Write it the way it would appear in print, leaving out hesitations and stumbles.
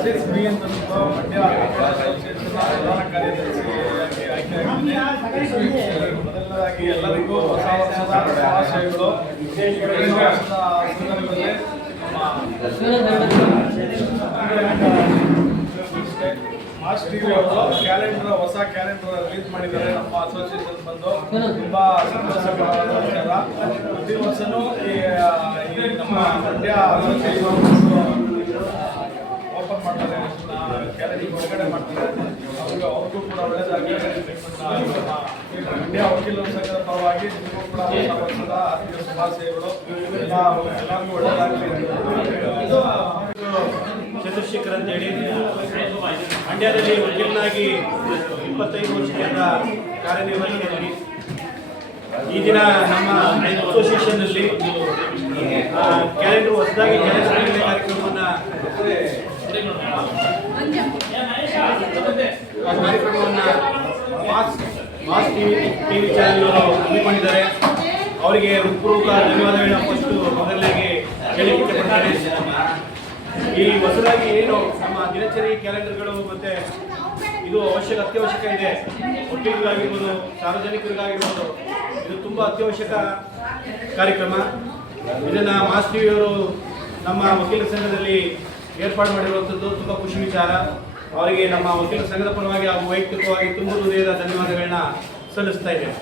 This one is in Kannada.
ಅಜಿತ್ ಬಿ ಅಂತ ಮಂಡ್ಯ ಪ್ರಧಾನ ಕಾರ್ಯದರ್ಶಿಯಾಗಿ ಆಯ್ಕೆಯಾಗಿದ್ದೇನೆ. ಮೊದಲನೇದಾಗಿ ಎಲ್ಲರಿಗೂ ಹೊಸ ವರ್ಷದ ಶುಭಾಶಯಗಳು. ಮಾಸ್ ಟಿವಿ ಅವರು ಕ್ಯಾಲೆಂಡರ್ ಹೊಸ ಕ್ಯಾಲೆಂಡರ್ ರಿಲೀಸ್ ಮಾಡಿದ್ದಾರೆ. ನಮ್ಮ ಅಸೋಸಿಯೇಷನ್ ಬಂದು ತುಂಬಾ ಸಂತೋಷಕರವಾದ ವಿಚಾರ. ಪ್ರತಿ ವರ್ಷನೂ ಈ ನಮ್ಮ ಮಂಡ್ಯ ಅಸೋಸಿಯೇಷನ್ ಓಪನ್ ಮಾಡ್ತಾರೆ, ಕ್ಯಾಲೆಂಡರ್ ಹೊರಗಡೆ ಮಾಡ್ತಾರೆ. ಅವ್ರಿಗೂ ಕೂಡ ಒಳ್ಳೆಯದಾಗಿ ಮಂಡ್ಯ ವಕೀಲರ ಸಂಘದ ಪರವಾಗಿ ನಿಮಗೂ ಕೂಡ ಹೊಸ ವರ್ಷದ ಆರ್ಥಿಕ ಶುಭಾಶಯಗಳು. ಎಲ್ಲರಿಗೂ ಒಳ್ಳೆಯದಾಗಲಿ. ಚಂದ್ರಶೇಖರ್ ಅಂತೇಳಿ ಮಂಡ್ಯದಲ್ಲಿ ವಕೀಲನಾಗಿ 25 ವರ್ಷದಿಂದ ಕಾರ್ಯನಿರ್ವಹಿಸಿದ್ದೀನಿ. ಈ ದಿನ ನಮ್ಮ ಅಸೋಸಿಯೇಷನ್ನಲ್ಲಿ ಕ್ಯಾಲೆಂಡರ್ ಹೊಸದಾಗಿ ಕಾರ್ಯಕ್ರಮವನ್ನು ಮಾಸ್ ಟಿವಿ ಚಾನೆಲ್ ಹಮ್ಮಿಕೊಂಡಿದ್ದಾರೆ. ಅವರಿಗೆ ಹೃತ್ಪೂರ್ವಕ ಧನ್ಯವಾದಗಳನ್ನ ಫಸ್ಟ್ ಮೊದಲಿಗೆ ಹೇಳಿಕೆ ಪಡ್ತಾರೆ. ಈ ಹೊಸದಾಗಿ ಏನು ನಮ್ಮ ದಿನಚರಿ ಕ್ಯಾಲೆಂಡರ್ಗಳು ಮತ್ತೆ ಇದು ಅತ್ಯವಶ್ಯಕ ಇದೆ. ವಕೀಲರಿಗಾಗಿರ್ಬೋದು, ಸಾರ್ವಜನಿಕರಿಗಾಗಿರ್ಬೋದು, ಇದು ತುಂಬ ಅತ್ಯವಶ್ಯಕ ಕಾರ್ಯಕ್ರಮ. ಇದನ್ನು ಮಾಸ್ ಟಿವಿಯವರು ನಮ್ಮ ವಕೀಲರ ಸಂಘದಲ್ಲಿ ಏರ್ಪಾಡು ಮಾಡಿರುವಂಥದ್ದು ತುಂಬ ಖುಷಿ ವಿಚಾರ. ಅವರಿಗೆ ನಮ್ಮ ವಕೀಲರ ಸಂಘದ ಪರವಾಗಿ ಹಾಗೂ ವೈಯಕ್ತಿಕವಾಗಿ ತುಂಬ ಹೃದಯದ ಧನ್ಯವಾದಗಳನ್ನ ಸಲ್ಲಿಸ್ತಾ ಇದ್ದೇವೆ.